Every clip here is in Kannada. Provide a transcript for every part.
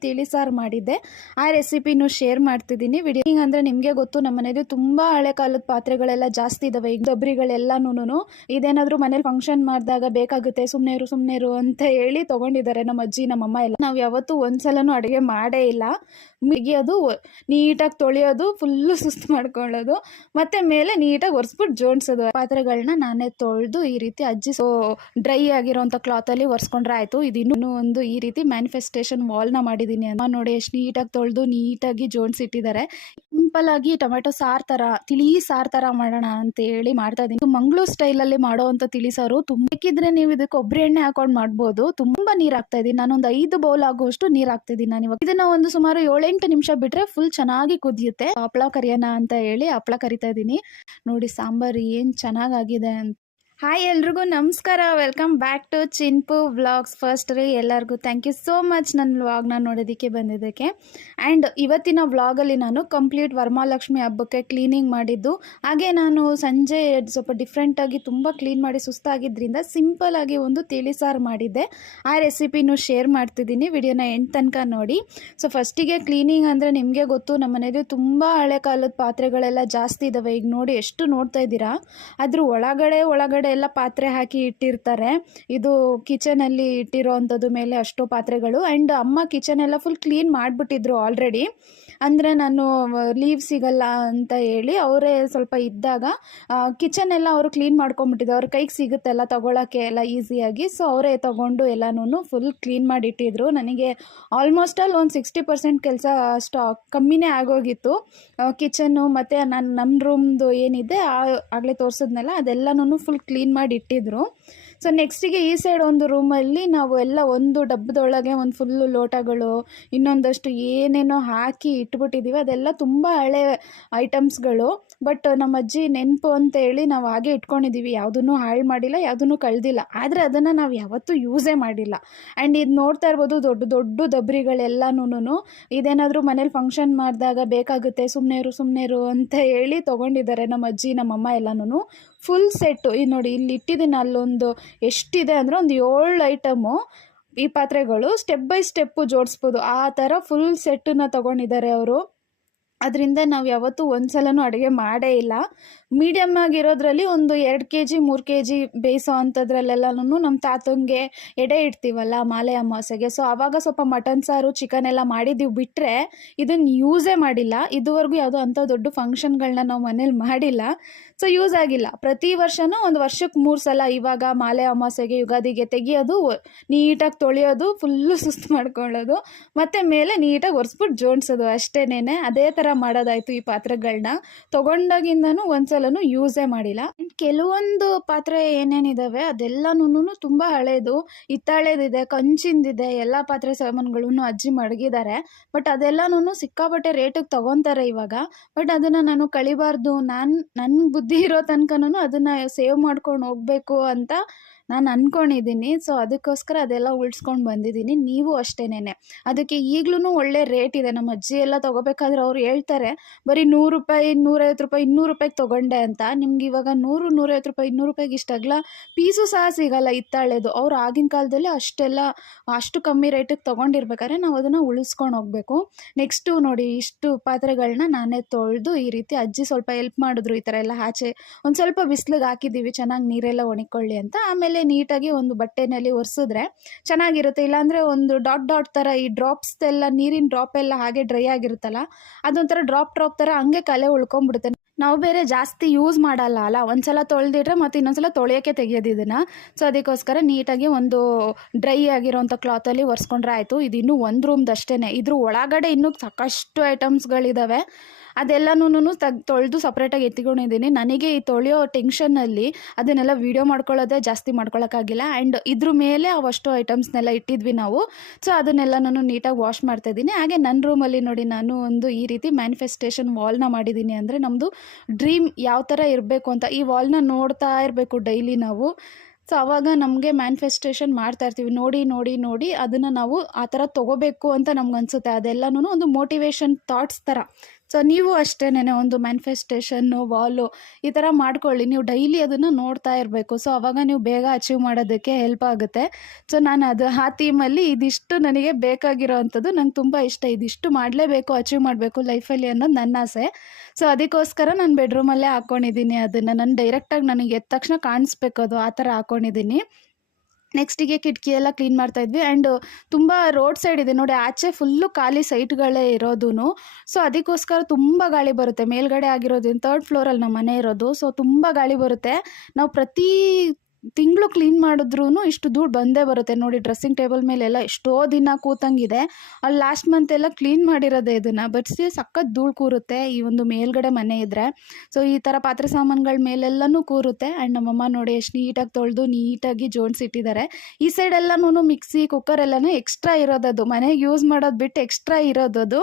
ತಿಳಿ ಸಾರು ಮಾಡಿದ್ದೆ. ಆ ರೆಸಿಪಿನೂ ಶೇರ್ ಮಾಡ್ತಿದ್ದೀನಿ ವಿಡಿಯೋ. ಹಿಂಗಂದ್ರೆ ನಿಮಗೆ ಗೊತ್ತು, ನಮ್ಮ ಮನೇಲಿ ತುಂಬಾ ಹಳೆ ಕಾಲದ ಪಾತ್ರೆಗಳೆಲ್ಲ ಜಾಸ್ತಿ ಇದಾವೆ. ಈಗ ಡಬ್ರಿಗಳೆಲ್ಲಾನು ಇದೇನಾದ್ರೂ ಮನೇಲಿ ಫಂಕ್ಷನ್ ಮಾಡಿದಾಗ ಬೇಕಾಗುತ್ತೆ, ಸುಮ್ನೆರು ಅಂತ ಹೇಳಿ ತಗೊಂಡಿದ್ದಾರೆ ನಮ್ಮ ಅಜ್ಜಿ ನಮ್ಮಮ್ಮ ಎಲ್ಲ. ನಾವು ಯಾವತ್ತೂ ಒಂದ್ಸಲನೂ ಅಡುಗೆ ಮಾಡೇ ಇಲ್ಲ. ಮಿಗಿಯೋದು, ನೀಟಾಗಿ ತೊಳೆಯೋದು, ಫುಲ್ಲು ಸುಸ್ತು ಮಾಡ್ಕೊಳ್ಳೋದು, ಮತ್ತೆ ಮೇಲೆ ನೀಟಾಗಿ ಒರೆಸ್ಬಿಟ್ಟು ಜೋಡಿಸೋದು. ಪಾತ್ರೆಗಳನ್ನ ನಾನೇ ತೊಳೆದು ಈ ರೀತಿ ಅಜ್ಜಿ ಡ್ರೈ ಆಗಿರೋಂಥ ಕ್ಲಾತಲ್ಲಿ ಒರೆಸ್ಕೊಂಡ್ರೆ ಆಯಿತು. ಇದಿನ್ನೂ ಒಂದು ಈ ರೀತಿ ಮ್ಯಾನಿಫೆಸ್ಟೇಷನ್ ವಾಲ್ನ ಮಾಡಿದ್ದೀನಿ. ಅಮ್ಮ ನೋಡಿ ಎಷ್ಟು ನೀಟಾಗಿ ತೊಳೆದು ನೀಟಾಗಿ ಜೋಡಿಸಿಟ್ಟಿದ್ದಾರೆ. ಸಿಂಪಲ್ ಆಗಿ ಟೊಮೆಟೊ ಸಾರು ಥರ, ತಿಳಿ ಸಾರು ಥರ ಮಾಡೋಣ ಅಂತ ಹೇಳಿ ಮಾಡ್ತಾ ಇದ್ದೀನಿ. ಮಂಗಳೂರು ಸ್ಟೈಲಲ್ಲಿ ಮಾಡೋವಂಥ ತಿಳಿ ಸಾರು. ಬೇಕಿದ್ರೆ ನೀವು ಇದಕ್ಕೆ ಕೊಬ್ಬರಿ ಎಣ್ಣೆ ಹಾಕೊಂಡು ಮಾಡ್ಬೋದು. ತುಂಬಾ ನೀರು ಹಾಕ್ತಾ ಇದ್ದೀನಿ, ನಾನೊಂದು 5 ಬೌಲ್ ಆಗುವಷ್ಟು ನೀರು ಹಾಕ್ತಿದ್ದೀನಿ ನಾನು ಇವಾಗ. ಇದನ್ನ ಒಂದು ಸುಮಾರು 7-8 ನಿಮಿಷ ಬಿಟ್ರೆ ಫುಲ್ ಚೆನ್ನಾಗಿ ಕುದಿಯುತ್ತೆ. ಹಪ್ಪಳ ಕರಿಯೋಣ ಅಂತ ಹೇಳಿ ಹಪ್ಪಳ ಕರಿತಾ ಇದ್ದೀನಿ. ನೋಡಿ ಸಾಂಬಾರು ಏನು ಚೆನ್ನಾಗಾಗಿದೆ ಅಂತ. ಹಾಯ್ ಎಲ್ರಿಗೂ ನಮಸ್ಕಾರ, welcome back to Chinpu vlogs. First ಎಲ್ಲರಿಗೂ ಥ್ಯಾಂಕ್ ಯು ಸೋ ಮಚ್ ನನ್ನ ವ್ಲಾಗ್ನ ನೋಡೋದಕ್ಕೆ ಬಂದಿದ್ದಕ್ಕೆ. ಆ್ಯಂಡ್ ಇವತ್ತಿನ ವ್ಲಾಗಲ್ಲಿ ನಾನು ಕಂಪ್ಲೀಟ್ ವರಮಹಾಲಕ್ಷ್ಮಿ ಹಬ್ಬಕ್ಕೆ ಕ್ಲೀನಿಂಗ್ ಮಾಡಿದ್ದು, ಹಾಗೆ ನಾನು ಸಂಜೆ ಸ್ವಲ್ಪ ಡಿಫ್ರೆಂಟಾಗಿ ತುಂಬ ಕ್ಲೀನ್ ಮಾಡಿ ಸುಸ್ತಾಗಿದ್ದರಿಂದ ಸಿಂಪಲ್ಲಾಗಿ ಒಂದು ತಿಳಿ ಸಾರು ಮಾಡಿದ್ದೆ. ಆ ರೆಸಿಪಿನೂ ಶೇರ್ ಮಾಡ್ತಿದ್ದೀನಿ, ವಿಡಿಯೋನ ಎಂಡ್ ತನಕ ನೋಡಿ. ಸೊ ಫಸ್ಟಿಗೆ ಕ್ಲೀನಿಂಗ್ ಅಂದರೆ ನಿಮಗೆ ಗೊತ್ತು, ನಮ್ಮ ಮನೇಲಿ ತುಂಬ ಹಳೆ ಕಾಲದ ಪಾತ್ರೆಗಳೆಲ್ಲ ಜಾಸ್ತಿ ಇದ್ದಾವೆ. ಈಗ ನೋಡಿ ಎಷ್ಟು ನೋಡ್ತಾ ಇದ್ದೀರಾ, ಅದ್ರ ಒಳಗಡೆ ಎಲ್ಲ ಪಾತ್ರೆ ಹಾಕಿ ಇಟ್ಟಿರ್ತಾರೆ. ಇದು ಕಿಚನಲ್ಲಿ ಇಟ್ಟಿರೋ ಅಂಥದ್ದು ಮೇಲೆ ಅಷ್ಟೋ ಪಾತ್ರೆಗಳು. ಆ್ಯಂಡ್ ಅಮ್ಮ ಕಿಚನ್ ಎಲ್ಲ ಫುಲ್ ಕ್ಲೀನ್ ಮಾಡಿಬಿಟ್ಟಿದ್ರು ಆಲ್ರೆಡಿ. ಅಂದರೆ ನಾನು ಲೀವ್ ಸಿಗಲ್ಲ ಅಂತ ಹೇಳಿ ಅವರೇ ಸ್ವಲ್ಪ ಇದ್ದಾಗ ಕಿಚನ್ ಎಲ್ಲ ಅವರು ಕ್ಲೀನ್ ಮಾಡ್ಕೊಂಬಿಟ್ಟಿದ್ರು. ಅವ್ರ ಕೈಗೆ ಸಿಗುತ್ತಲ್ಲ ತೊಗೊಳಕ್ಕೆ ಎಲ್ಲ ಈಸಿಯಾಗಿ. ಸೊ ಅವರೇ ತೊಗೊಂಡು ಎಲ್ಲನೂ ಫುಲ್ ಕ್ಲೀನ್ ಮಾಡಿಟ್ಟಿದ್ರು. ನನಗೆ ಆಲ್ಮೋಸ್ಟ್ ಆಲ್ ಒಂದು 60% ಕೆಲಸ ಕಮ್ಮಿನೇ ಆಗೋಗಿತ್ತು. ಕಿಚನ್ನು ಮತ್ತು ನಮ್ಮ ರೂಮ್ದು ಏನಿದೆ ಆಗಲೇ ತೋರಿಸಿದ್ನಲ್ಲ ಅದೆಲ್ಲನೂ ಫುಲ್ ಕ್ಲೀನ್ ಮಾಡಿ ಇಟ್ಟಿದ್ರು. ಸೊ ನೆಕ್ಸ್ಟಿಗೆ ಈ ಸೈಡ್ ಒಂದು ರೂಮಲ್ಲಿ ನಾವು ಎಲ್ಲ ಒಂದು ಡಬ್ಬದೊಳಗೆ ಒಂದು ಫುಲ್ಲು ಲೋಟಗಳು, ಇನ್ನೊಂದಷ್ಟು ಏನೇನೋ ಹಾಕಿ ಇಟ್ಬಿಟ್ಟಿದ್ದೀವಿ. ಅದೆಲ್ಲ ತುಂಬ ಹಳೆ ಐಟಮ್ಸ್ಗಳು. ಬಟ್ ನಮ್ಮ ಅಜ್ಜಿ ನೆನಪು ಅಂತ ಹೇಳಿ ನಾವು ಹಾಗೆ ಇಟ್ಕೊಂಡಿದ್ದೀವಿ. ಯಾವುದನ್ನು ಹಾಳು ಮಾಡಿಲ್ಲ, ಯಾವುದನ್ನು ಕಳೆದಿಲ್ಲ. ಆದರೆ ಅದನ್ನು ನಾವು ಯಾವತ್ತೂ ಯೂಸೇ ಮಾಡಿಲ್ಲ. ಆ್ಯಂಡ್ ಇದು ನೋಡ್ತಾ ಇರ್ಬೋದು, ದೊಡ್ಡ ದೊಡ್ಡ ಡಬ್ರಿಗಳೆಲ್ಲನೂ ಇದೇನಾದರೂ ಮನೇಲಿ ಫಂಕ್ಷನ್ ಮಾಡಿದಾಗ ಬೇಕಾಗುತ್ತೆ, ಸುಮ್ಮನೆರು ಅಂತ ಹೇಳಿ ತೊಗೊಂಡಿದ್ದಾರೆ ನಮ್ಮ ಅಜ್ಜಿ ನಮ್ಮಮ್ಮ ಎಲ್ಲನೂ. ಫುಲ್ ಸೆಟ್ಟು ಇದು ನೋಡಿ, ಇಲ್ಲಿ ಇಟ್ಟಿದ್ದೀನಿ. ಅಲ್ಲೊಂದು ಎಷ್ಟಿದೆ ಅಂದರೆ ಒಂದು 7 ಐಟಮು ಈ ಪಾತ್ರೆಗಳು ಸ್ಟೆಪ್ ಬೈ ಸ್ಟೆಪ್ಪು ಜೋಡಿಸ್ಬೋದು. ಆ ಥರ ಫುಲ್ ಸೆಟ್ಟನ್ನು ತೊಗೊಂಡಿದ್ದಾರೆ ಅವರು. ಅದರಿಂದ ನಾವು ಯಾವತ್ತೂ ಒಂದ್ಸಲನೂ ಅಡುಗೆ ಮಾಡೇ ಇಲ್ಲ. ಮೀಡಿಯಮ್ ಆಗಿರೋದ್ರಲ್ಲಿ ಒಂದು 2 kg 3 kg ಬೇಯಿಸೋ ಅಂಥದ್ರಲ್ಲೆಲ್ಲನೂ ನಮ್ಮ ತಾತಂಗೆ ಎಡೆ ಇಡ್ತೀವಲ್ಲ ಮಾಲೆ ಅಮಾವಾಸ್ಯೆಗೆ. ಸೊ ಆವಾಗ ಸ್ವಲ್ಪ ಮಟನ್ ಸಾರು, ಚಿಕನ್ ಎಲ್ಲ ಮಾಡಿದ್ದೀವಿ. ಬಿಟ್ಟರೆ ಇದನ್ನು ಯೂಸೇ ಮಾಡಿಲ್ಲ ಇದುವರೆಗೂ. ಯಾವುದೋ ಅಂಥ ದೊಡ್ಡ ಫಂಕ್ಷನ್ಗಳನ್ನ ನಾವು ಮನೇಲಿ ಮಾಡಿಲ್ಲ. ಸೊ ಯೂಸ್ ಆಗಿಲ್ಲ. ಪ್ರತಿ ವರ್ಷವೂ ಒಂದು ವರ್ಷಕ್ಕೆ 3 ಸಲ, ಇವಾಗ ಮಾಲೆ ಅಮಾವಾಸ್ಯೆಗೆ, ಯುಗಾದಿಗೆ ತೆಗಿಯೋದು, ನೀಟಾಗಿ ತೊಳೆಯೋದು, ಫುಲ್ಲು ಸುಸ್ತು ಮಾಡ್ಕೊಳ್ಳೋದು, ಮತ್ತು ಮೇಲೆ ನೀಟಾಗಿ ಒರೆಸ್ಬಿಟ್ಟು ಜೋಡಿಸೋದು ಅಷ್ಟೇನೆ. ಅದೇ ಥರ ಮಾಡೋದಾಯಿತು. ಈ ಪಾತ್ರೆಗಳನ್ನ ತೊಗೊಂಡಾಗಿಂದನೂ ಒಂದ್ಸಲನೂ ಯೂಸೇ ಮಾಡಿಲ್ಲ. ಕೆಲವೊಂದು ಪಾತ್ರೆ ಏನೇನಿದ್ದಾವೆ ಅದೆಲ್ಲನೂ ತುಂಬ ಹಳೇದು, ಹಿತ್ತಾಳೆದಿದೆ, ಕಂಚಿಂದಿದೆ, ಎಲ್ಲ ಪಾತ್ರೆ ಸಾಮಾನುಗಳನ್ನು ಅಜ್ಜಿ ಮಡಗಿದ್ದಾರೆ. ಬಟ್ ಅದೆಲ್ಲನೂ ಸಿಕ್ಕಾಪಟ್ಟೆ ರೇಟಿಗೆ ತೊಗೊತಾರೆ ಇವಾಗ. ಬಟ್ ಅದನ್ನು ನಾನು ಕಳಿಬಾರ್ದು, ನನ್ನ ಬುದ್ಧಿ ಇರೋ ತನಕನೂ ಅದನ್ನು ಸೇವ್ ಮಾಡ್ಕೊಂಡು ಹೋಗಬೇಕು ಅಂತ ನಾನು ಅಂದ್ಕೊಂಡಿದ್ದೀನಿ. ಸೊ ಅದಕ್ಕೋಸ್ಕರ ಅದೆಲ್ಲ ಉಳಿಸ್ಕೊಂಡು ಬಂದಿದ್ದೀನಿ. ನೀವು ಅಷ್ಟೇನೆ. ಅದಕ್ಕೆ ಈಗಲೂ ಒಳ್ಳೆ ರೇಟ್ ಇದೆ. ನಮ್ಮ ಅಜ್ಜಿ ಎಲ್ಲ ತೊಗೋಬೇಕಾದ್ರೆ ಅವ್ರು ಹೇಳ್ತಾರೆ ಬರೀ 100 ರೂಪಾಯಿ, 150 ರೂಪಾಯಿ, 200 ರೂಪಾಯಿಗೆ ತೊಗೊಂಡೆ ಅಂತ. ನಿಮ್ಗೆ ಇವಾಗ 100, 150 ರೂಪಾಯಿ, 200 ರೂಪಾಯಿಗೆ ಇಷ್ಟಾಗಲ್ಲ ಪೀಸು ಸಹ ಸಿಗಲ್ಲ ಹಿತ್ತಾಳೆದು. ಅವ್ರು ಆಗಿನ ಕಾಲದಲ್ಲಿ ಅಷ್ಟು ಕಮ್ಮಿ ರೇಟಿಗೆ ತೊಗೊಂಡಿರ್ಬೇಕಾದ್ರೆ ನಾವು ಅದನ್ನು ಉಳಿಸ್ಕೊಂಡು ಹೋಗಬೇಕು. ನೆಕ್ಸ್ಟು ನೋಡಿ, ಇಷ್ಟು ಪಾತ್ರೆಗಳನ್ನ ನಾನೇ ತೊಳೆದು ಈ ರೀತಿ ಅಜ್ಜಿ ಸ್ವಲ್ಪ ಹೆಲ್ಪ್ ಮಾಡಿದ್ರು. ಈ ಥರ ಎಲ್ಲ ಆಚೆ ಒಂದು ಸ್ವಲ್ಪ ಬಿಸಿಲಿಗೆ ಹಾಕಿದ್ದೀವಿ, ಚೆನ್ನಾಗಿ ನೀರೆಲ್ಲ ಒಣಕೊಳ್ಳಿ ಅಂತ. ಆಮೇಲೆ ನೀಟಾಗಿ ಒಂದು ಬಟ್ಟೆನಲ್ಲಿ ಒರೆಸಿದ್ರೆ ಚೆನ್ನಾಗಿರುತ್ತೆ. ಇಲ್ಲಾಂದರೆ ಒಂದು ಡಾಟ್ ಥರ ಈ ಡ್ರಾಪ್ಸ್ ಎಲ್ಲ, ನೀರಿನ ಡ್ರಾಪ್ ಎಲ್ಲ ಹಾಗೆ ಡ್ರೈ ಆಗಿರುತ್ತಲ್ಲ, ಅದೊಂಥರ ಡ್ರಾಪ್ ಥರ ಹಂಗೆ ಕಲೆ ಉಳ್ಕೊಂಡ್ಬಿಡುತ್ತೆ. ನಾವು ಬೇರೆ ಜಾಸ್ತಿ ಯೂಸ್ ಮಾಡಲ್ಲ ಅಲ್ಲ, ಒಂದ್ಸಲ ತೊಳೆದಿಟ್ರೆ ಮತ್ತೆ ಇನ್ನೊಂದ್ಸಲ ತೊಳೆಯೋಕ್ಕೆ ತೆಗಿಯೋದು ಇದನ್ನು. ಸೊ ಅದಕ್ಕೋಸ್ಕರ ನೀಟಾಗಿ ಒಂದು ಡ್ರೈ ಆಗಿರೋಂಥ ಕ್ಲಾತಲ್ಲಿ ಒರೆಸ್ಕೊಂಡ್ರೆ ಆಯಿತು. ಇದು ಇನ್ನೂ ಒಂದು ರೂಮ್ದು ಅಷ್ಟೇ. ಇದ್ರ ಒಳಗಡೆ ಇನ್ನೂ ಸಾಕಷ್ಟು ಐಟಮ್ಸ್ಗಳಿದ್ದಾವೆ. ಅದೆಲ್ಲನೂ ತೊಳೆದು ಸಪ್ರೇಟಾಗಿ ಎತ್ತಿಕೊಂಡಿದ್ದೀನಿ. ನನಗೆ ಈ ತೊಳೆಯೋ ಟೆನ್ಷನ್ನಲ್ಲಿ ಅದನ್ನೆಲ್ಲ ವೀಡಿಯೋ ಮಾಡ್ಕೊಳ್ಳೋದೇ ಜಾಸ್ತಿ ಮಾಡ್ಕೊಳ್ಳೋಕ್ಕಾಗಿಲ್ಲ. ಆ್ಯಂಡ್ ಇದ್ರ ಮೇಲೆ ಅವಷ್ಟು ಐಟಮ್ಸ್ನೆಲ್ಲ ಇಟ್ಟಿದ್ವಿ ನಾವು. ಸೊ ಅದನ್ನೆಲ್ಲನೂ ನೀಟಾಗಿ ವಾಶ್ ಮಾಡ್ತಾಯಿದ್ದೀನಿ. ಹಾಗೆ ನನ್ನ ರೂಮಲ್ಲಿ ನೋಡಿ, ನಾನು ಒಂದು ಈ ರೀತಿ ಮ್ಯಾನಿಫೆಸ್ಟೇಷನ್ ವಾಲ್ನ ಮಾಡಿದ್ದೀನಿ. ಅಂದರೆ ನಮ್ಮದು ಡ್ರೀಮ್ ಯಾವ ಥರ ಇರಬೇಕು ಅಂತ ಈ ವಾಲ್ನ ನೋಡ್ತಾ ಇರಬೇಕು ಡೈಲಿ ನಾವು. ಸೊ ಆವಾಗ ನಮಗೆ ಮ್ಯಾನಿಫೆಸ್ಟೇಷನ್ ಮಾಡ್ತಾ ಇರ್ತೀವಿ. ನೋಡಿ ಅದನ್ನು ನಾವು ಆ ಥರ ತೊಗೋಬೇಕು ಅಂತ ನಮ್ಗೆ ಅನಿಸುತ್ತೆ. ಅದೆಲ್ಲನೂ ಒಂದು ಮೋಟಿವೇಶನ್ ಥಾಟ್ಸ್ ಥರ. ಸೊ ನೀವು ಅಷ್ಟೇನೆ ಒಂದು ಮ್ಯಾನಿಫೆಸ್ಟೇಷನ್ನು ವಾಲು ಈ ಥರ ಮಾಡ್ಕೊಳ್ಳಿ. ನೀವು ಡೈಲಿ ಅದನ್ನು ನೋಡ್ತಾ ಇರಬೇಕು. ಸೊ ಅವಾಗ ನೀವು ಬೇಗ ಅಚೀವ್ ಮಾಡೋದಕ್ಕೆ ಹೆಲ್ಪ್ ಆಗುತ್ತೆ. ಸೊ ನಾನು ಅದು ಆ ಥೀಮಲ್ಲಿ ಇದಿಷ್ಟು ನನಗೆ ಬೇಕಾಗಿರೋ ಅಂಥದ್ದು, ನಂಗೆ ತುಂಬ ಇಷ್ಟ. ಇದಿಷ್ಟು ಮಾಡಲೇಬೇಕು, ಅಚೀವ್ ಮಾಡಬೇಕು ಲೈಫಲ್ಲಿ ಅನ್ನೋದು ನನ್ನ ಆಸೆ. ಸೊ ಅದಕ್ಕೋಸ್ಕರ ನಾನು ಬೆಡ್ರೂಮಲ್ಲೇ ಹಾಕ್ಕೊಂಡಿದ್ದೀನಿ ಅದನ್ನು. ನಾನು ಡೈರೆಕ್ಟಾಗಿ ನನಗೆ ಎದ್ದ ತಕ್ಷಣ ಕಾಣಿಸ್ಬೇಕು ಅದು, ಆ ಥರ ಹಾಕ್ಕೊಂಡಿದ್ದೀನಿ. ನೆಕ್ಸ್ಟಿಗೆ ಕಿಟಕಿ ಎಲ್ಲ ಕ್ಲೀನ್ ಮಾಡ್ತಾಯಿದ್ವಿ. ಆ್ಯಂಡ್ ತುಂಬ ರೋಡ್ ಸೈಡ್ ಇದೆ ನೋಡಿ, ಆಚೆ ಫುಲ್ಲು ಖಾಲಿ ಸೈಟ್ಗಳೇ ಇರೋದು. ಸೊ ಅದಕ್ಕೋಸ್ಕರ ತುಂಬ ಗಾಳಿ ಬರುತ್ತೆ. ಮೇಲ್ಗಡೆ ಆಗಿರೋದ್ರಿಂದ 3rd ಫ್ಲೋರಲ್ಲಿ ನಮ್ಮ ಮನೆ ಇರೋದು. ಸೊ ತುಂಬ ಗಾಳಿ ಬರುತ್ತೆ. ನಾವು ಪ್ರತಿ ತಿಂಗಳು ಕ್ಲೀನ್ ಮಾಡಿದ್ರೂ ಇಷ್ಟು ಧೂಳು ಬಂದೇ ಬರುತ್ತೆ ನೋಡಿ. ಡ್ರೆಸ್ಸಿಂಗ್ ಟೇಬಲ್ ಮೇಲೆಲ್ಲ ಎಷ್ಟೋ ದಿನ ಕೂತಂಗಿದೆ. ಅಲ್ಲಿ ಲಾಸ್ಟ್ ಮಂತ್ ಎಲ್ಲ ಕ್ಲೀನ್ ಮಾಡಿರೋದೆ ಇದನ್ನು, ಬಟ್ ಸ್ಟಿಲ್ ಸಖತ್ ಧೂಳು ಕೂರುತ್ತೆ ಈ ಒಂದು ಮೇಲ್ಗಡೆ ಮನೆ ಇದ್ದರೆ. ಸೊ ಈ ಥರ ಪಾತ್ರೆ ಸಾಮಾನುಗಳ ಮೇಲೆಲ್ಲನೂ ಕೂರುತ್ತೆ. ಆ್ಯಂಡ್ ನಮ್ಮಮ್ಮ ನೋಡಿ ಎಷ್ಟು ನೀಟಾಗಿ ತೊಳೆದು ನೀಟಾಗಿ ಜೋಡಿಸಿಟ್ಟಿದ್ದಾರೆ. ಈ ಸೈಡೆಲ್ಲನೂ ಮಿಕ್ಸಿ ಕುಕ್ಕರ್ ಎಲ್ಲನೂ ಎಕ್ಸ್ಟ್ರಾ ಇರೋದದು, ಮನೆಗೆ ಯೂಸ್ ಮಾಡೋದು ಬಿಟ್ಟು ಎಕ್ಸ್ಟ್ರಾ ಇರೋದದು.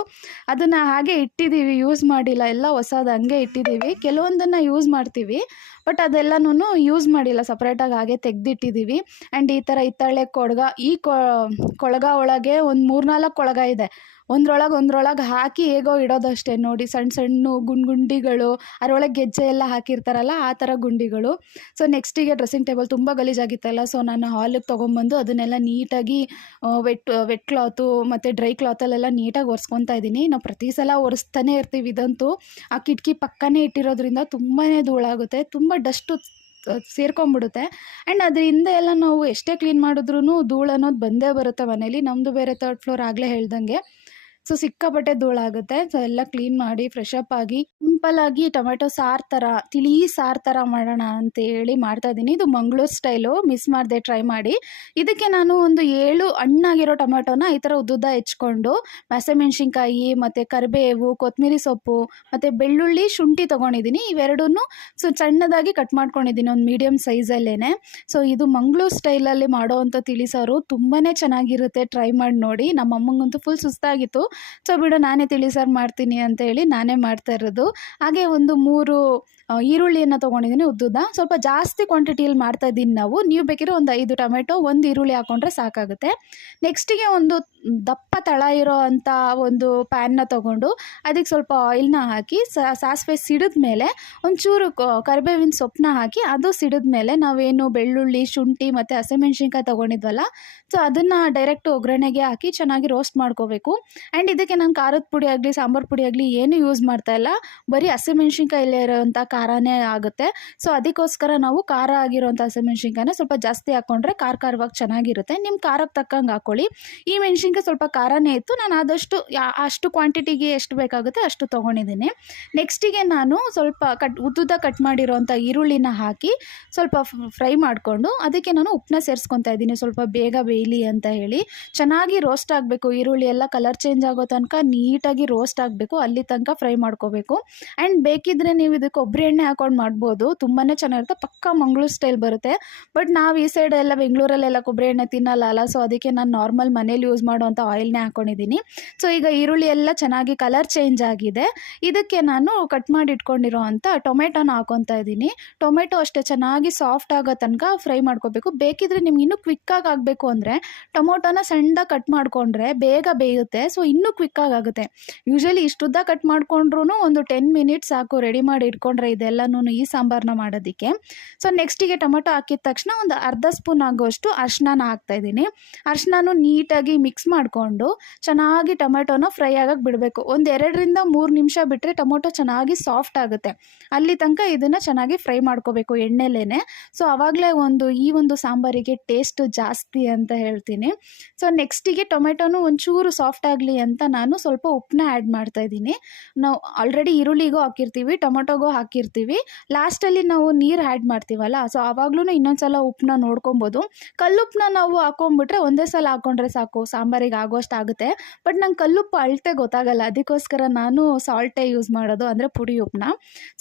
ಅದನ್ನು ಹಾಗೆ ಇಟ್ಟಿದ್ದೀವಿ, ಯೂಸ್ ಮಾಡಿಲ್ಲ, ಎಲ್ಲ ಹೊಸದು ಹಂಗೆ ಇಟ್ಟಿದ್ದೀವಿ. ಕೆಲವೊಂದನ್ನು ಯೂಸ್ ಮಾಡ್ತೀವಿ, ಬಟ್ ಅದೆಲ್ಲನೂ ಯೂಸ್ ಮಾಡಿಲ್ಲ, ಸಪ್ರೇಟಾಗಿ ಹಾಗೆ ತೆಗೆದಿಟ್ಟಿದ್ದೀವಿ. ಆ್ಯಂಡ್ ಈ ಥರ ಹಿತ್ತಾಳೆ ಕೊಳಗ, ಈ ಕೊಳಗ ಒಳಗೆ ಒಂದು 3-4 ಕೊಳಗ ಇದೆ. ಒಂದ್ರೊಳಗೆ ಹಾಕಿ ಹೇಗೋ ಇಡೋದಷ್ಟೇ ನೋಡಿ. ಸಣ್ಣ ಸಣ್ಣ ಗುಂಡಿಗಳು, ಅದರೊಳಗೆ ಗೆಜ್ಜೆ ಎಲ್ಲ ಹಾಕಿರ್ತಾರಲ್ಲ ಆ ಥರ ಗುಂಡಿಗಳು. ಸೊ ನೆಕ್ಸ್ಟಿಗೆ ಡ್ರೆಸ್ಸಿಂಗ್ ಟೇಬಲ್ ತುಂಬ ಗಲೀಜಾಗಿತ್ತಲ್ಲ, ಸೊ ನಾನು ಹಾಲಿಗೆ ತೊಗೊಂಬಂದು ಅದನ್ನೆಲ್ಲ ನೀಟಾಗಿ ವೆಟ್ ಕ್ಲಾತು ಮತ್ತು ಡ್ರೈ ಕ್ಲಾತಲ್ಲೆಲ್ಲ ನೀಟಾಗಿ ಒರೆಸ್ಕೊತಾ ಇದ್ದೀನಿ. ನಾವು ಪ್ರತಿ ಸಲ ಒರೆಸ್ತಾನೆ ಇರ್ತೀವಿ. ಇದಂತೂ ಆ ಕಿಟಕಿ ಪಕ್ಕನೇ ಇಟ್ಟಿರೋದ್ರಿಂದ ತುಂಬಾ ಧೂಳಾಗುತ್ತೆ, ತುಂಬ ಡಸ್ಟು ಸೇರ್ಕೊಂಡ್ಬಿಡುತ್ತೆ. ಆ್ಯಂಡ್ ಅದರಿಂದ ಎಲ್ಲ ನಾವು ಎಷ್ಟೇ ಕ್ಲೀನ್ ಮಾಡಿದ್ರೂ ಧೂಳು ಅನ್ನೋದು ಬಂದೇ ಬರುತ್ತೆ ಮನೇಲಿ. ನಮ್ಮದು ಬೇರೆ 3rd ಫ್ಲೋರ್ ಆಗಲೇ ಹೇಳ್ದಂಗೆ. ಸೊ ಸಿಕ್ಕಾಪಟ್ಟೆ ಧೂಳಾಗುತ್ತೆ. ಸೊ ಎಲ್ಲ ಕ್ಲೀನ್ ಮಾಡಿ ಫ್ರೆಶ್ ಅಪ್ ಆಗಿ ಸಿಂಪಲ್ಲಾಗಿ ಟೊಮೆಟೊ ಸಾರು ಥರ, ತಿಳಿ ಸಾರು ಥರ ಮಾಡೋಣ ಅಂತೇಳಿ ಮಾಡ್ತಾಯಿದ್ದೀನಿ. ಇದು ಮಂಗಳೂರು ಸ್ಟೈಲು, ಮಿಸ್ ಮಾಡಿದೆ, ಟ್ರೈ ಮಾಡಿ. ಇದಕ್ಕೆ ನಾನು ಒಂದು 7 ಹಣ್ಣಾಗಿರೋ ಟೊಮೆಟೊನ ಈ ಥರ ಉದ್ದುದ್ದ ಹೆಚ್ಕೊಂಡು ಹಸಿಮೆಣ್ಸಿನ್ಕಾಯಿ ಮತ್ತು ಕರಿಬೇವು, ಕೊತ್ತಂಬರಿ ಸೊಪ್ಪು ಮತ್ತು ಬೆಳ್ಳುಳ್ಳಿ, ಶುಂಠಿ ತೊಗೊಂಡಿದ್ದೀನಿ. ಇವೆರಡನ್ನೂ ಸಣ್ಣದಾಗಿ ಕಟ್ ಮಾಡ್ಕೊಂಡಿದ್ದೀನಿ, ಒಂದು ಮೀಡಿಯಮ್ ಸೈಜಲ್ಲೇ. ಸೊ ಇದು ಮಂಗಳೂರು ಸ್ಟೈಲಲ್ಲಿ ಮಾಡೋವಂಥ ತಿಳಿಸಾರು ತುಂಬಾ ಚೆನ್ನಾಗಿರುತ್ತೆ, ಟ್ರೈ ಮಾಡಿ ನೋಡಿ. ನಮ್ಮ ಅಮ್ಮಂಗಂತೂ ಫುಲ್ ಸುಸ್ತಾಗಿತ್ತು. ಸೊ ಬಿಡು ನಾನೇ ತಿಳಿಸಾರು ಮಾಡ್ತೀನಿ ಅಂತೇಳಿ ನಾನೇ ಮಾಡ್ತಾ ಇರೋದು. ಹಾಗೆ ಒಂದು 3 ಈರುಳ್ಳಿಯನ್ನು ತೊಗೊಂಡಿದ್ದೀನಿ ಉದ್ದುದ್ದ. ಸ್ವಲ್ಪ ಜಾಸ್ತಿ ಕ್ವಾಂಟಿಟಿಯಲ್ಲಿ ಮಾಡ್ತಾಯಿದ್ದೀನಿ ನಾವು. ನೀವು ಬೇಕಿದ್ರೆ ಒಂದು 5 ಟೊಮೆಟೊ, 1 ಈರುಳ್ಳಿ ಹಾಕ್ಕೊಂಡ್ರೆ ಸಾಕಾಗುತ್ತೆ. ನೆಕ್ಸ್ಟಿಗೆ ಒಂದು ದಪ್ಪ ತಳ ಇರೋ ಅಂಥ ಒಂದು ಪ್ಯಾನ್ನ ತೊಗೊಂಡು ಅದಕ್ಕೆ ಸ್ವಲ್ಪ ಆಯಿಲ್ನ ಹಾಕಿ ಸಾಸಿವೆ ಸಿಡಿದ ಮೇಲೆ ಒಂಚೂರು ಕರಿಬೇವಿನ ಸೊಪ್ಪನ್ನ ಹಾಕಿ, ಅದು ಸಿಡಿದ ಮೇಲೆ ನಾವೇನು ಬೆಳ್ಳುಳ್ಳಿ, ಶುಂಠಿ ಮತ್ತು ಹಸಿಮೆಣ್ಸಿನ್ಕಾಯಿ ತೊಗೊಂಡಿದ್ವಲ್ಲ, ಸೊ ಅದನ್ನು ಡೈರೆಕ್ಟ್ ಒಗ್ಗರಣೆಗೆ ಹಾಕಿ ಚೆನ್ನಾಗಿ ರೋಸ್ಟ್ ಮಾಡ್ಕೋಬೇಕು. ಆ್ಯಂಡ್ ಇದಕ್ಕೆ ನಾನು ಖಾರದ ಪುಡಿ ಆಗಲಿ ಸಾಂಬಾರು ಪುಡಿ ಆಗಲಿ ಏನೂ ಯೂಸ್ ಮಾಡ್ತಾಯಿಲ್ಲ, ಬರೀ ಹಸಿಮೆಣ್ಸಿನ್ಕಾಯಲ್ಲೇ ಇರೋವಂಥ ಖಾರನೇ ಆಗುತ್ತೆ. ಸೊ ಅದಕ್ಕೋಸ್ಕರ ನಾವು ಖಾರ ಆಗಿರೋಂಥ ಹಸಿಮೆಣ್ಸಿನ್ಕಾಯಿನ ಸ್ವಲ್ಪ ಜಾಸ್ತಿ ಹಾಕ್ಕೊಂಡ್ರೆ ಖಾರವಾಗಿ ಚೆನ್ನಾಗಿರುತ್ತೆ. ನಿಮ್ಮ ಖಾರಕ್ಕೆ ತಕ್ಕಂಗೆ ಹಾಕ್ಕೊಳ್ಳಿ. ಈ ಮೆಣ್ಸಿನ್ಕಾಯಿ ಸ್ವಲ್ಪ ಖಾರನೇ ಇತ್ತು, ನಾನು ಆದಷ್ಟು ಅಷ್ಟು ಕ್ವಾಂಟಿಟಿಗೆ ಎಷ್ಟು ಬೇಕಾಗುತ್ತೆ ಅಷ್ಟು ತೊಗೊಂಡಿದ್ದೀನಿ. ನೆಕ್ಸ್ಟಿಗೆ ನಾನು ಸ್ವಲ್ಪ ಉದ್ದುದ್ದ ಕಟ್ ಮಾಡಿರೋಂಥ ಈರುಳ್ಳಿನ ಹಾಕಿ ಸ್ವಲ್ಪ ಫ್ರೈ ಮಾಡಿಕೊಂಡು ಅದಕ್ಕೆ ನಾನು ಉಪ್ಪನ್ನ ಸೇರಿಸ್ಕೊತಾ ಇದ್ದೀನಿ, ಸ್ವಲ್ಪ ಬೇಗ ಬೇಯಲಿ ಅಂತ ಹೇಳಿ. ಚೆನ್ನಾಗಿ ರೋಸ್ಟ್ ಆಗಬೇಕು, ಈರುಳ್ಳಿ ಎಲ್ಲ ಕಲರ್ ಚೇಂಜ್ ಆಗೋ ತನಕ ನೀಟಾಗಿ ರೋಸ್ಟ್ ಆಗಬೇಕು, ಅಲ್ಲಿ ತನಕ ಫ್ರೈ ಮಾಡ್ಕೋಬೇಕು. ಆ್ಯಂಡ್ ಬೇಕಿದ್ದರೆ ನೀವು ಇದಕ್ಕೆ ಕೊಬ್ಬರಿ ಎಣ್ಣೆ ಹಾಕೊಂಡು ಮಾಡ್ಬೋದು, ತುಂಬಾ ಚೆನ್ನಾಗಿರುತ್ತೆ, ಪಕ್ಕ ಮಂಗಳೂರು ಸ್ಟೈಲ್ ಬರುತ್ತೆ. ಬಟ್ ನಾವು ಈ ಸೈಡ್ ಎಲ್ಲ ಬೆಂಗಳೂರಲ್ಲೆಲ್ಲ ಕೊಬ್ಬರಿ ಎಣ್ಣೆ ತಿನ್ನಲ್ಲ, ಸೊ ಅದಕ್ಕೆ ನಾನು ನಾರ್ಮಲ್ ಮನೇಲಿ ಯೂಸ್ ಮಾಡುವಂಥ ಆಯಿಲ್ನೇ ಹಾಕ್ಕೊಂಡಿದ್ದೀನಿ. ಸೊ ಈಗ ಈರುಳ್ಳಿ ಎಲ್ಲ ಚೆನ್ನಾಗಿ ಕಲರ್ ಚೇಂಜ್ ಆಗಿದೆ. ಇದಕ್ಕೆ ನಾನು ಕಟ್ ಮಾಡಿ ಇಟ್ಕೊಂಡಿರೋ ಅಂಥ ಟೊಮೆಟೊನ ಹಾಕ್ಕೊತಾ ಇದ್ದೀನಿ. ಟೊಮೆಟೊ ಅಷ್ಟೇ ಚೆನ್ನಾಗಿ ಸಾಫ್ಟ್ ಆಗೋ ತನಕ ಫ್ರೈ ಮಾಡ್ಕೋಬೇಕು. ಬೇಕಿದ್ರೆ ನಿಮ್ಗೆ ಇನ್ನೂ ಕ್ವಿಕ್ಕಾಗಿ ಆಗಬೇಕು ಅಂದರೆ ಟೊಮೊಟೊನ ಸಣ್ಣದಾಗಿ ಕಟ್ ಮಾಡಿಕೊಂಡ್ರೆ ಬೇಗ ಬೇಯುತ್ತೆ, ಸೊ ಇನ್ನೂ ಕ್ವಿಕ್ಕಾಗಿ ಆಗುತ್ತೆ. ಯೂಶಲಿ ಇಷ್ಟುದ್ದ ಕಟ್ ಮಾಡಿಕೊಂಡ್ರೂ ಒಂದು 10 ಮಿನಿಟ್ಸ್ ಸಾಕು ರೆಡಿ ಮಾಡಿ ಇಟ್ಕೊಂಡ್ರೆ ಇದೆಲ್ಲನೂ ಈ ಸಾಂಬಾರನ್ನ ಮಾಡೋದಕ್ಕೆ. ಸೊ ನೆಕ್ಸ್ಟಿಗೆ ಟೊಮೆಟೊ ಹಾಕಿದ ತಕ್ಷಣ ಒಂದು ಅರ್ಧ ಸ್ಪೂನ್ ಆಗೋಷ್ಟು ಅರಿಶಿನ ಹಾಕ್ತಾಯಿದ್ದೀನಿ. ಅರಿಶಿನೂ ನೀಟಾಗಿ ಮಿಕ್ಸ್ ಮಾಡಿಕೊಂಡು ಚೆನ್ನಾಗಿ ಟೊಮೆಟೊನ ಫ್ರೈ ಆಗಕ್ಕೆ ಬಿಡಬೇಕು. ಒಂದು 2-3 ನಿಮಿಷ ಬಿಟ್ಟರೆ ಟೊಮೊಟೊ ಚೆನ್ನಾಗಿ ಸಾಫ್ಟ್ ಆಗುತ್ತೆ. ಅಲ್ಲಿ ತನಕ ಇದನ್ನು ಚೆನ್ನಾಗಿ ಫ್ರೈ ಮಾಡ್ಕೋಬೇಕು ಎಣ್ಣೆಲೇ. ಸೊ ಆವಾಗಲೇ ಈ ಒಂದು ಸಾಂಬಾರಿಗೆ ಟೇಸ್ಟ್ ಜಾಸ್ತಿ ಅಂತ ಹೇಳ್ತೀನಿ. ಸೊ ನೆಕ್ಸ್ಟಿಗೆ ಟೊಮೆಟೊನು ಒಂಚೂರು ಸಾಫ್ಟ್ ಆಗಲಿ ಅಂತ ನಾನು ಸ್ವಲ್ಪ ಉಪ್ಪನ್ನ ಆ್ಯಡ್ ಮಾಡ್ತಾಯಿದ್ದೀನಿ. ನಾವು ಆಲ್ರೆಡಿ ಈರುಳ್ಳಿಗೂ ಹಾಕಿರ್ತೀವಿ, ಟೊಮೊಟೊಗೂ ಹಾಕಿರ್ತೀವಿ, ಲಾಸ್ಟಲ್ಲಿ ನಾವು ನೀರು ಆ್ಯಡ್ ಮಾಡ್ತೀವಲ್ಲ, ಸೊ ಆವಾಗಲೂ ಇನ್ನೊಂದು ಸಲ ಉಪ್ಪನ್ನ ನೋಡ್ಕೊಬೋದು. ಕಲ್ಲುಪ್ಪನ್ನ ನಾವು ಹಾಕೊಂಡ್ಬಿಟ್ರೆ ಒಂದೇ ಸಲ ಹಾಕ್ಕೊಂಡ್ರೆ ಸಾಕು, ಸಾಂಬಾರಿಗೆ ಆಗೋಷ್ಟು ಆಗುತ್ತೆ. ಬಟ್ ನಂಗೆ ಕಲ್ಲುಪ್ಪು ಅಳತೆ ಗೊತ್ತಾಗಲ್ಲ, ಅದಕ್ಕೋಸ್ಕರ ನಾನು ಸಾಲ್ಟೇ ಯೂಸ್ ಮಾಡೋದು, ಅಂದರೆ ಪುಡಿ ಉಪ್ಪನ್ನ.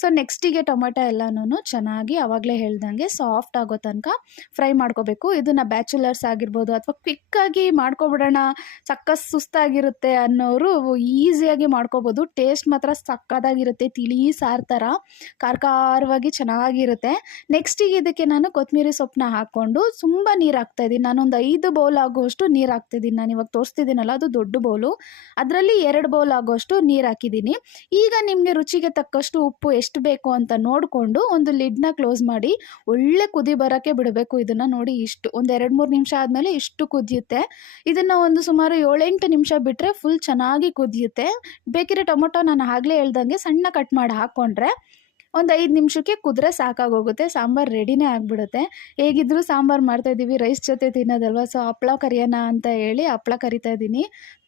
ಸೊ ನೆಕ್ಸ್ಟಿಗೆ ಟೊಮೆಟೊ ಎಲ್ಲನೂ ಚೆನ್ನಾಗಿ ಆವಾಗಲೇ ಹೇಳ್ದಂಗೆ ಸಾಫ್ಟ್ ಆಗೋ ತನಕ ಫ್ರೈ ಮಾಡ್ಕೋಬೇಕು. ಇದನ್ನು ಬ್ಯಾಚುಲರ್ಸ್ ಆಗಿರ್ಬೋದು ಅಥವಾ ಕ್ವಿಕ್ಕಾಗಿ ಮಾಡ್ಕೊಬಿಡೋಣ, ಸಕ್ಕತ್ ಸುಸ್ತಾಗಿರುತ್ತೆ ಅನ್ನೋರು ಈಸಿಯಾಗಿ ಮಾಡ್ಕೋಬೋದು. ಟೇಸ್ಟ್ ಮಾತ್ರ ಸಕ್ಕತ್ತಾಗಿರುತ್ತೆ, ತಿಳಿ ಸಾರು ಥರ. ಖಾರವಾಗಿ ಚೆನ್ನಾಗಿರುತ್ತೆ. ನೆಕ್ಸ್ಟಿಗೆ ಇದಕ್ಕೆ ನಾನು ಕೊತ್ತಂಬರಿ ಸೊಪ್ಪನ್ನ ಹಾಕ್ಕೊಂಡು ತುಂಬ ನೀರು ಹಾಕ್ತಾಯಿದ್ದೀನಿ. ನಾನೊಂದು 5 ಬೌಲ್ ಆಗುವಷ್ಟು ನೀರು ಹಾಕ್ತಿದ್ದೀನಿ. ನಾನು ಇವಾಗ ತೋರಿಸ್ತಿದ್ದೀನಲ್ಲ ಅದು ದೊಡ್ಡ ಬೌಲು, ಅದರಲ್ಲಿ 2 ಬೌಲ್ ಆಗುವಷ್ಟು ನೀರು ಹಾಕಿದ್ದೀನಿ. ಈಗ ನಿಮಗೆ ರುಚಿಗೆ ತಕ್ಕಷ್ಟು ಉಪ್ಪು ಎಷ್ಟು ಬೇಕು ಅಂತ ನೋಡಿಕೊಂಡು ಒಂದು ಲಿಡ್ನ ಕ್ಲೋಸ್ ಮಾಡಿ ಒಳ್ಳೆ ಕುದಿ ಬರೋಕ್ಕೆ ಬಿಡಬೇಕು. ಇದನ್ನು ನೋಡಿ ಇಷ್ಟು ಒಂದು 2-3 ನಿಮಿಷ ಆದಮೇಲೆ ಇಷ್ಟು ಕುದಿಯುತ್ತೆ. ಇದನ್ನು ಒಂದು ಸುಮಾರು 7-8 ನಿಮಿಷ ಬಿಟ್ಟರೆ ಫುಲ್ ಚೆನ್ನಾಗಿ ಕುದಿಯುತ್ತೆ. ಬೇಕಿದ್ರೆ ಟೊಮೊಟೊ ನಾನು ಆಗಲೇ ಹೇಳ್ದಂಗೆ ಸಣ್ಣ ಕಟ್ ಮಾಡಿ ಹಾಕ್ಕೊಂಡ್ರೆ ಒಂದು 5 ನಿಮಿಷಕ್ಕೆ ಕುದ್ರೆ ಸಾಕಾಗೋಗುತ್ತೆ. ಸಾಂಬಾರು ರೆಡಿನೇ ಆಗಿಬಿಡುತ್ತೆ. ಹೇಗಿದ್ದರೂ ಸಾಂಬಾರು ಮಾಡ್ತಾಯಿದ್ದೀವಿ, ರೈಸ್ ಜೊತೆ ತಿನ್ನೋದಲ್ವ, ಸೊ ಹಪ್ಪಳ ಕರಿಯೋಣ ಅಂತ ಹೇಳಿ ಹಪ್ಪಳ ಕರಿತಾ ಇದ್ದೀನಿ.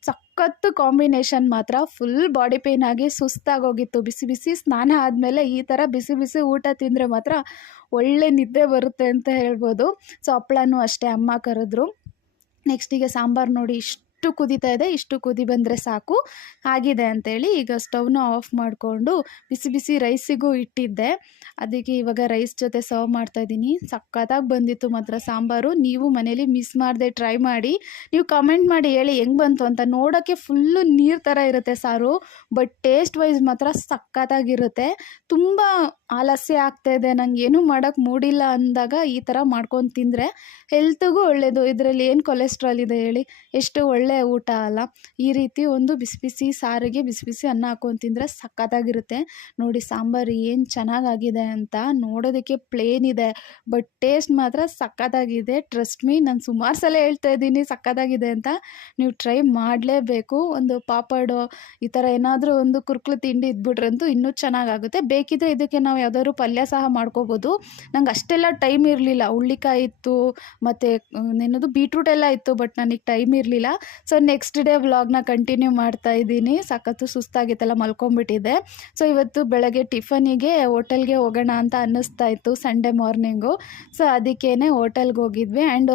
ಸಖತ್ತು ಕಾಂಬಿನೇಷನ್ ಮಾತ್ರ. ಫುಲ್ ಬಾಡಿ ಪೇಯ್ನ್ ಆಗಿ ಸುಸ್ತಾಗೋಗಿತ್ತು. ಬಿಸಿ ಬಿಸಿ ಸ್ನಾನ ಆದಮೇಲೆ ಈ ಥರ ಬಿಸಿ ಬಿಸಿ ಊಟ ತಿಂದರೆ ಮಾತ್ರ ಒಳ್ಳೆ ನಿದ್ದೆ ಬರುತ್ತೆ ಅಂತ ಹೇಳ್ಬೋದು. ಸೊ ಹಪ್ಪಳನೂ ಅಷ್ಟೇ ಅಮ್ಮ ಕರೆದ್ರು. ನೆಕ್ಸ್ಟಿಗೆ ಸಾಂಬಾರು ನೋಡಿ ಇಷ್ಟು ಕುದೀತಾ ಇದೆ, ಇಷ್ಟು ಕುದಿ ಬಂದರೆ ಸಾಕು ಆಗಿದೆ ಅಂಥೇಳಿ ಈಗ ಸ್ಟವ್ನ ಆಫ್ ಮಾಡಿಕೊಂಡು ಬಿಸಿ ಬಿಸಿ ರೈಸಿಗೂ ಇಟ್ಟಿದ್ದೆ. ಅದಕ್ಕೆ ಇವಾಗ ರೈಸ್ ಜೊತೆ ಸರ್ವ್ ಮಾಡ್ತಾಯಿದ್ದೀನಿ. ಸಖತ್ತಾಗಿ ಬಂದಿತ್ತು ಮಾತ್ರ ಸಾಂಬಾರು. ನೀವು ಮನೇಲಿ ಮಿಸ್ ಮಾಡದೆ ಟ್ರೈ ಮಾಡಿ. ನೀವು ಕಮೆಂಟ್ ಮಾಡಿ ಹೇಳಿ ಹೆಂಗೆ ಬಂತು ಅಂತ. ನೋಡೋಕ್ಕೆ ಫುಲ್ಲು ನೀರು ಥರ ಇರುತ್ತೆ ಸಾರು, ಬಟ್ ಟೇಸ್ಟ್ ವೈಸ್ ಮಾತ್ರ ಸಖತ್ತಾಗಿರುತ್ತೆ. ತುಂಬ ಆಲಸ್ಯ ಆಗ್ತಾಯಿದೆ, ನಂಗೆ ಏನೂ ಮಾಡೋಕ್ಕೆ ಮೂಡಿಲ್ಲ ಅಂದಾಗ ಈ ಥರ ಮಾಡ್ಕೊಂಡು ತಿಂದರೆ ಹೆಲ್ತ್ಗೂ ಒಳ್ಳೆಯದು. ಇದರಲ್ಲಿ ಏನು ಕೊಲೆಸ್ಟ್ರಾಲ್ ಇದೆ ಹೇಳಿ, ಎಷ್ಟು ಒಳ್ಳೆ ಊಟ ಅಲ್ಲ. ಈ ರೀತಿ ಒಂದು ಬಿಸಿ ಬಿಸಿ ಸಾರಿಗೆ ಬಿಸಿ ಬಿಸಿ ಅನ್ನ ಹಾಕೊಂಡು ತಿಂದರೆ ಸಖತ್ತಾಗಿರುತ್ತೆ. ನೋಡಿ ಸಾಂಬಾರು ಏನು ಚೆನ್ನಾಗಾಗಿದೆ ಅಂತ. ನೋಡೋದಕ್ಕೆ ಪ್ಲೇನ್ ಇದೆ, ಬಟ್ ಟೇಸ್ಟ್ ಮಾತ್ರ ಸಖತ್ತಾಗಿದೆ. ಟ್ರಸ್ಟ್ ಮೀ, ನಾನು ಸುಮಾರು ಸಲ ಹೇಳ್ತಾ ಇದ್ದೀನಿ ಸಖತ್ತಾಗಿದೆ ಅಂತ. ನೀವು ಟ್ರೈ ಮಾಡಲೇಬೇಕು. ಒಂದು ಪಾಪಡು ಈ ಥರ ಏನಾದರೂ ಒಂದು ಕುರ್ಕುಲು ತಿಂಡಿ ಇದ್ಬಿಟ್ರಂತೂ ಇನ್ನೂ ಚೆನ್ನಾಗಾಗುತ್ತೆ. ಬೇಕಿದ್ರೆ ಇದಕ್ಕೆ ನಾವು ಯಾವುದಾದ್ರು ಪಲ್ಯ ಸಹ ಮಾಡ್ಕೋಬೋದು. ನಂಗೆ ಅಷ್ಟೆಲ್ಲ ಟೈಮ್ ಇರಲಿಲ್ಲ. ಹುಳ್ಳಿಕಾಯಿ ಇತ್ತು ಮತ್ತು ಏನದು ಬೀಟ್ರೂಟ್ ಎಲ್ಲ ಇತ್ತು, ಬಟ್ ನನಗೆ ಟೈಮ್ ಇರಲಿಲ್ಲ. ಸೊ ನೆಕ್ಸ್ಟ್ ಡೇ ವ್ಲಾಗ್ನ ಕಂಟಿನ್ಯೂ ಮಾಡ್ತಾ ಇದ್ದೀನಿ. ಸಖತ್ತು ಸುಸ್ತಾಗಿತ್ತಲ್ಲ, ಮಲ್ಕೊಂಡ್ಬಿಟ್ಟಿದ್ದೆ. ಸೊ ಇವತ್ತು ಬೆಳಗ್ಗೆ ಟಿಫನಿಗೆ ಹೋಟೆಲ್ಗೆ ಹೋಗೋಣ ಅಂತ ಅನ್ನಿಸ್ತಾ ಇತ್ತು, ಸಂಡೇ ಮಾರ್ನಿಂಗು. ಸೊ ಅದಕ್ಕೇ ಹೋಟೆಲ್ಗೆ ಹೋಗಿದ್ವಿ. ಆ್ಯಂಡ್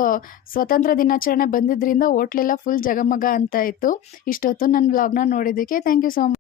ಸ್ವಾತಂತ್ರ್ಯ ದಿನಾಚರಣೆ ಬಂದಿದ್ದರಿಂದ ಹೋಟ್ಲೆಲ್ಲ ಫುಲ್ ಜಗಮಗ ಅಂತ ಇತ್ತು. ಇಷ್ಟೊತ್ತು ನನ್ನ ವ್ಲಾಗ್ನ ನೋಡಿದ್ದಕ್ಕೆ ಥ್ಯಾಂಕ್ ಯು ಸೊ ಮಚ್.